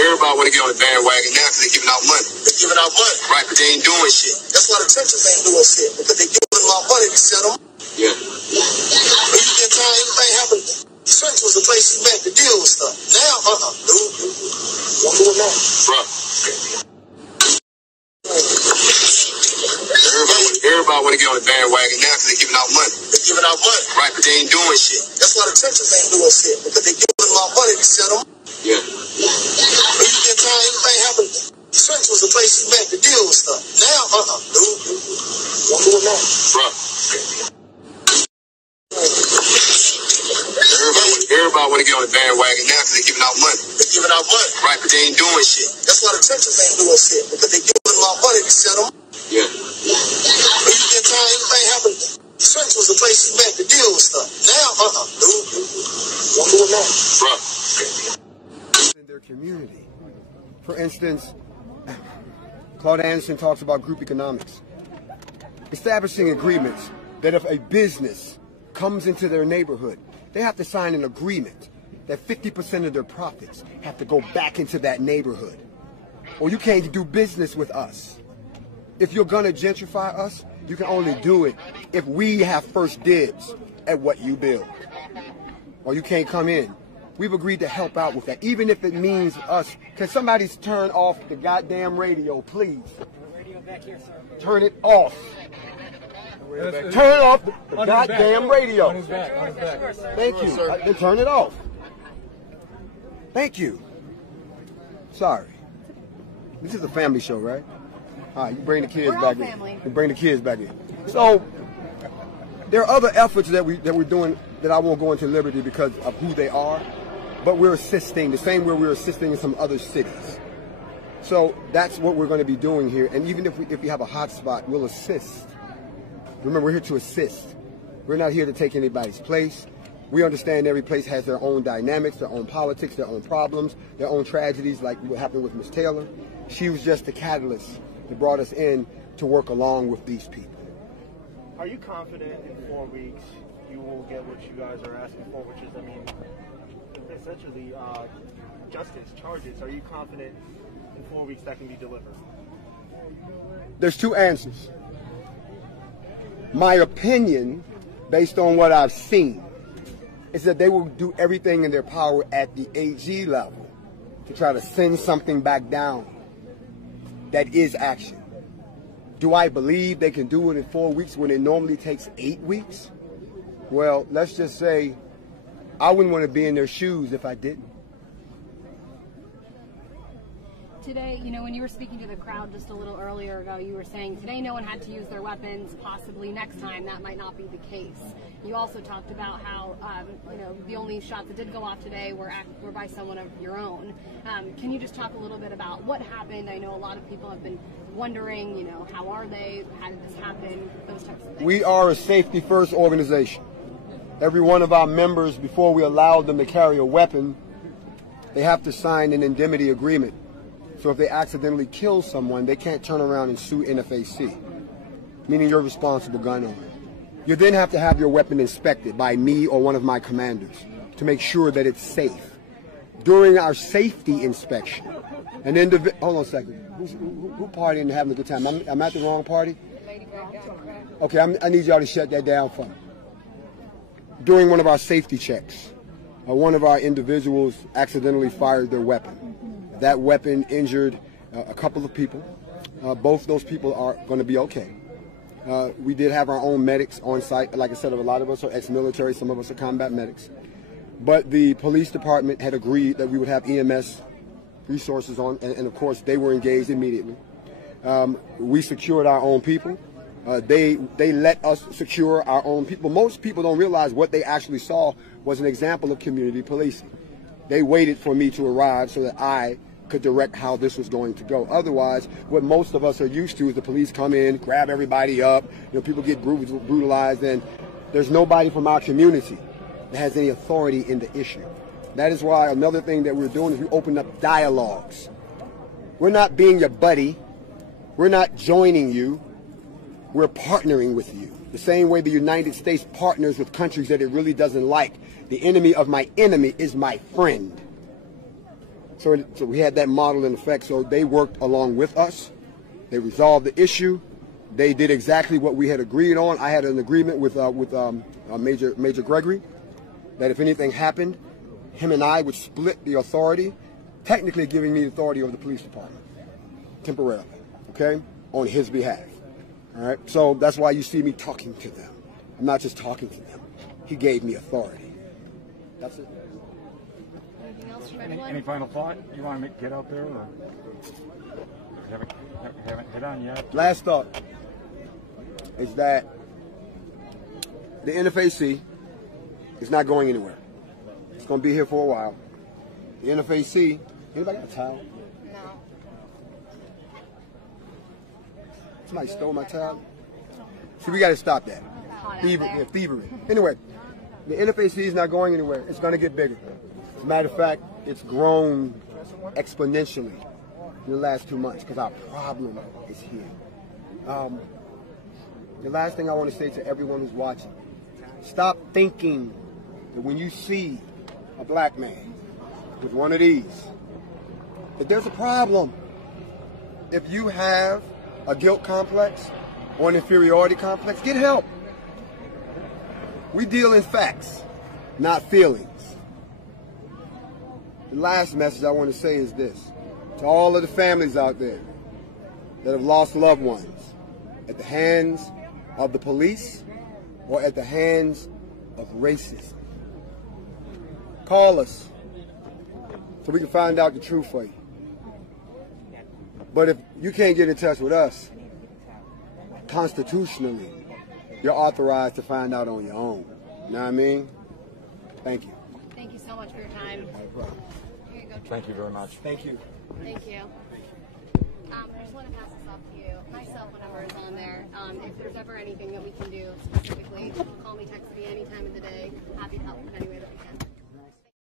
Everybody want to get on the bandwagon now because they're giving out money. They're giving out money. Right, but they ain't doing shit. That's why the churches ain't doing shit, because they giving them out money to set them. Yeah. But you can tell anything happened. The church was the place you met to deal with stuff. Now, dude. Don't do it now. Bruh. Everybody want to get on the bandwagon now because they're giving out money. They're giving out money. Right, but they ain't doing shit. That's why the churches ain't doing shit, because they giving them out money to set them. Yeah. But you can tell anything happened. The church was the place you met to deal with stuff. Now, dude. Don't do it now. Bruh. Everybody want to get on the bandwagon now because they're giving out money. They're giving out money. Right, but they ain't doing shit. That's why the churches ain't doing shit, because they giving them out money to set them. Yeah. But you can tell anything happened. The church was the place you met to deal with stuff. Now, dude. Don't do it now. Bruh. In their community. For instance, Claude Anderson talks about group economics. Establishing agreements that if a business comes into their neighborhood, they have to sign an agreement that 50% of their profits have to go back into that neighborhood. Or you can't do business with us. If you're going to gentrify us, you can only do it if we have first dibs at what you build. Or you can't come in. We've agreed to help out with that, even if it means us. Can somebody turn off the goddamn radio, please? Radio back here, sir. Turn it off. Turn off the goddamn radio. On his back. Thank you. Then turn it off. Thank you. Sorry. This is a family show, right? All right, you bring the kids back in. You bring the kids back in. So there are other efforts that we're doing that I won't go into liberty because of who they are, but we're assisting the same way we're assisting in some other cities. So that's what we're going to be doing here. And even if we have a hot spot, we'll assist. Remember, we're here to assist. We're not here to take anybody's place. We understand every place has their own dynamics, their own politics, their own problems, their own tragedies, like what happened with Miss Taylor. She was just the catalyst that brought us in to work along with these people. Are you confident in 4 weeks you will get what you guys are asking for, which is, I mean, essentially justice, charges? Are you confident in 4 weeks that can be delivered? There's two answers. My opinion, based on what I've seen, is that they will do everything in their power at the AG level to try to send something back down that is action. Do I believe they can do it in 4 weeks when it normally takes 8 weeks? Well, let's just say I wouldn't want to be in their shoes if I didn't. Today, you know, when you were speaking to the crowd just a little earlier ago, you were saying today no one had to use their weapons. Possibly next time that might not be the case. You also talked about how, you know, the only shots that did go off today were by someone of your own. Can you just talk a little bit about what happened? I know a lot of people have been wondering, you know, how are they? How did this happen? Those types of things. We are a safety first organization. Every one of our members, before we allow them to carry a weapon, they have to sign an indemnity agreement. So if they accidentally kill someone, they can't turn around and sue NFAC, meaning you're a responsible gun owner. You then have to have your weapon inspected by me or one of my commanders to make sure that it's safe. During our safety inspection, an individual, hold on a second, who partying and having a good time? I'm at the wrong party? Okay, I need y'all to shut that down for me. During one of our safety checks, one of our individuals accidentally fired their weapon. That weapon injured a couple of people. Both those people are going to be okay. We did have our own medics on site. Like I said, a lot of us are ex-military, some of us are combat medics. But the police department had agreed that we would have EMS resources on, and of course they were engaged immediately. We secured our own people. They let us secure our own people. Most people don't realize what they actually saw was an example of community policing. They waited for me to arrive so that I could direct how this was going to go. Otherwise, what most of us are used to is the police come in, grab everybody up, you know, people get brutalized, and there's nobody from our community that has any authority in the issue. That is why another thing that we're doing is we open up dialogues. We're not being your buddy. We're not joining you. We're partnering with you. The same way the United States partners with countries that it really doesn't like. The enemy of my enemy is my friend. So we had that model in effect. So they worked along with us. They resolved the issue. They did exactly what we had agreed on. I had an agreement with Major Gregory that if anything happened, him and I would split the authority, technically giving me the authority over the police department, temporarily, okay, on his behalf. All right, so that's why you see me talking to them. I'm not just talking to them. He gave me authority. That's it. Anything else from anyone? Any final thought you want to get out there, or haven't hit on yet? Last thought is that the NFAC is not going anywhere. It's going to be here for a while. The NFAC, anybody got a towel? No. Somebody stole my towel? See, we got to stop that. Thievery. Anyway, the NFAC is not going anywhere. It's going to get bigger. As a matter of fact, it's grown exponentially in the last 2 months because our problem is here. The last thing I want to say to everyone who's watching, stop thinking that when you see a black man with one of these, that there's a problem. If you have a guilt complex or an inferiority complex, get help. We deal in facts, not feelings. The last message I want to say is this. To all of the families out there that have lost loved ones at the hands of the police or at the hands of racism, call us so we can find out the truth for you. But if you can't get in touch with us, constitutionally, you're authorized to find out on your own. You know what I mean? Thank you. Thank you so much for your time. Here you go. Thank you very much. Thank you. Thank you. I just want to pass this off to you. My cell phone number is on there. If there's ever anything that we can do specifically, call me, text me any time of the day. Happy to help in any